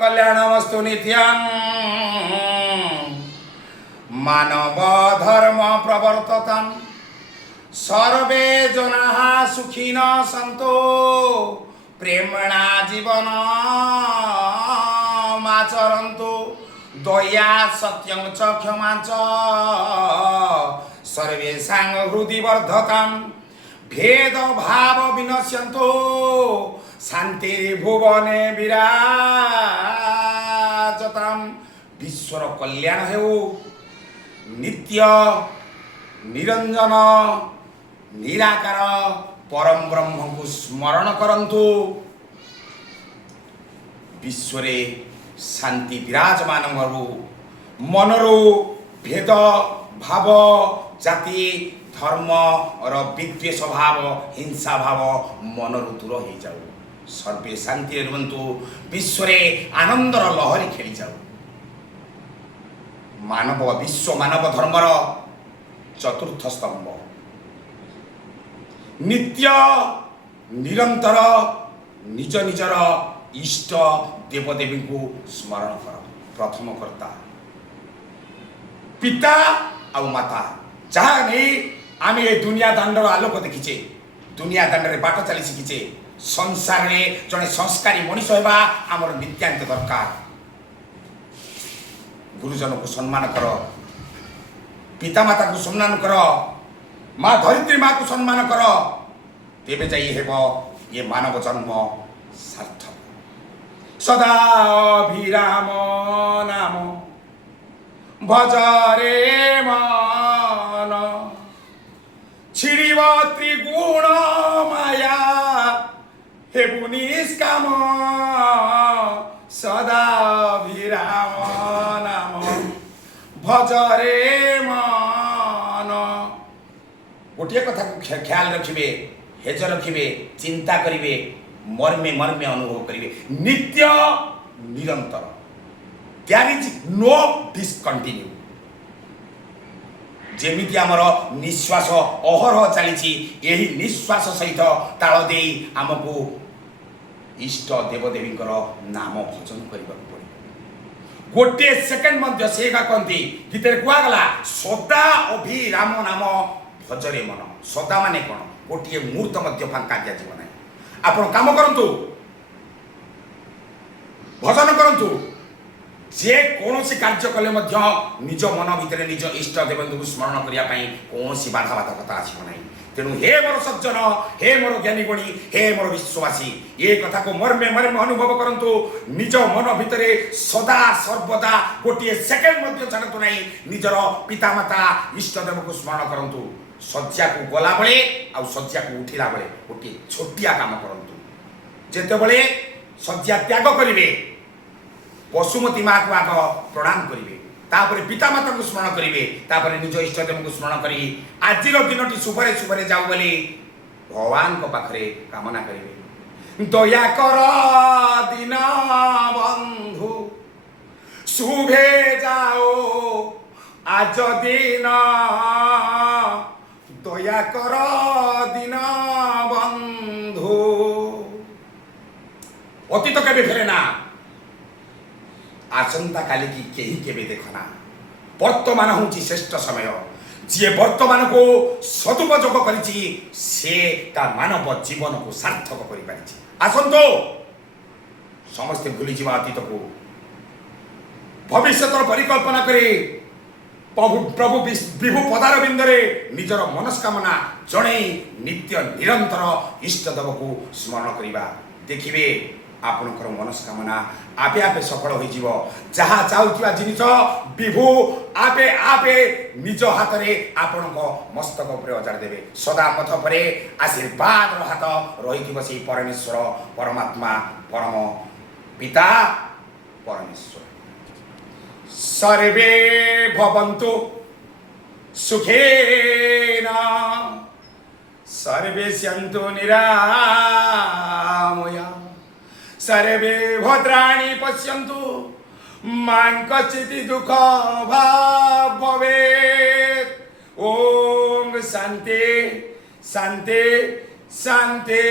कल्याणमस्तु नित्यं मानव धर्म प्रवर्ततं सर्वे जनाः सुखिनः सन्तु प्रेमणा जीवन आचरन्तु दया सत्यं च क्षमा च सर्वेषां हृदि वर्धतां भेदभाव विनश्यन्तु शांति भुवने विराजताम। विश्वर कल्याण हेउ नित्य निरंजन निराकार परम ब्रह्म को स्मरण करंतु विश्वरे शांति विराजमान करू मनरु भेद भाव जाति धर्म और विद्वेष भाव हिंसा भाव मनरु दूर हो जाऊ सर्वे शांति रुहतु विश्वरे आनंदर लहरी खेली जाऊ मानव विश्व मानव धर्मर चतुर्थ स्तंभ नित्य निरंतर निज निजर इष्ट देवदेवी को स्मरण कर प्रथम कर्ता पिता आ माता जहाँ नहीं आम ये दुनिया दांडर आलोक देखीचे दुनिया दांडे बाट चली शिखीचे संसार रे जड़े संस्कारी मनीष होगा आमर नित्यांत दरकार गुरुजन को सम्मान कर पिता माता को सम्मान कर माँ धरित्री माँ को सम्मान कर तेबे जाई हेबो ये मानव जन्म सार्थक सदा अभिराम नाम भजरे मन छिड़िब त्रिगुण माया हेबु निष्काम सदा विराम नाम भजरे मन गोटे कथा को ख्याल रखिबे हेज रखिबे चिंता करिवे मर्मे मर्मे अनुभव करिवे नित्य निरंतर देयर इज नो डिसकंटिन्यू जेमिति आमर निश्वास अहरह चली यही निश्वास सहित ताल दे आमको इष्ट देवदेवी नाम भजन करने पड़े गोटे सेकेंड मध्य से कहती गीत कहगला सदा अभिराम नाम भजरे मन सदा माने कौन गोटे मुहूर्त मध्य फांका दिया ना आप काम करंतु भजन करंतु जे कौन कार्य कले निज मन भितर निज इष्ट देवंत को स्मरण करने कौन बाधा बाधकता आसो ना तेणु हे मोर सज्जन हे मोर ज्ञानी गुणी हे मोर विश्ववासी ये कथा को मर्मे मर्मे अनुभव करंतु निज मन भितर सदा सर्वदा गोटे सेकेंड मध्य छाड़तु ना निजर पिता माता इष्ट देव को स्मरण करंतु शज्या को गला बेले आ शज्या को उठिला बेले गोटे छोटिया काम करंतु जेतेबेले शज्या त्याग करिवे पशुमती माँ को आग प्रणाम करेंगे तापर पिता माता को स्मरण करेंगे तापर निज इष्टदेव को स्मरण करी आज दिन शुभरे शुभरे जाऊ बोली भगवान को पाखरे कामना करेंगे दया कर दिन बंधु शुभे जाओ आज दिन दया कर दिन बंधु अतीत केबे फेरे ना आसंता काली की केही केबे देखना वर्तमान हूँ श्रेष्ठ समय जी वर्तमान को सदुपयोग करिछि से ता मानव जीवन को सार्थक करि पारिछि आसंतो समस्ते भूली जीवा अतीत को भविष्यतर परिकल्पना करे प्रभु विभु पदारविंदरे निजर मनस्कामना जणे नित्य निरंतर इष्टदेव को स्मरण करिबा देखिबे आपणकर मनस्कामना आपे आपे सफल हो जहाँ चाहूवा जिनिस विभु आपे आपे निज हाथ में आपण मस्तक उपर अजार देवे सदा पथ पर आशीर्वाद हाथ रही परमेश्वर परमात्मा परम पिता परमेश्वर सर्वे भवन्तु सुखेन सर्वे सन्तु निरामया सर्वे भद्राणि पश्यन्तु मां कश्चित् दुःख भाग् भवेत् ओम शांति शांति शांति।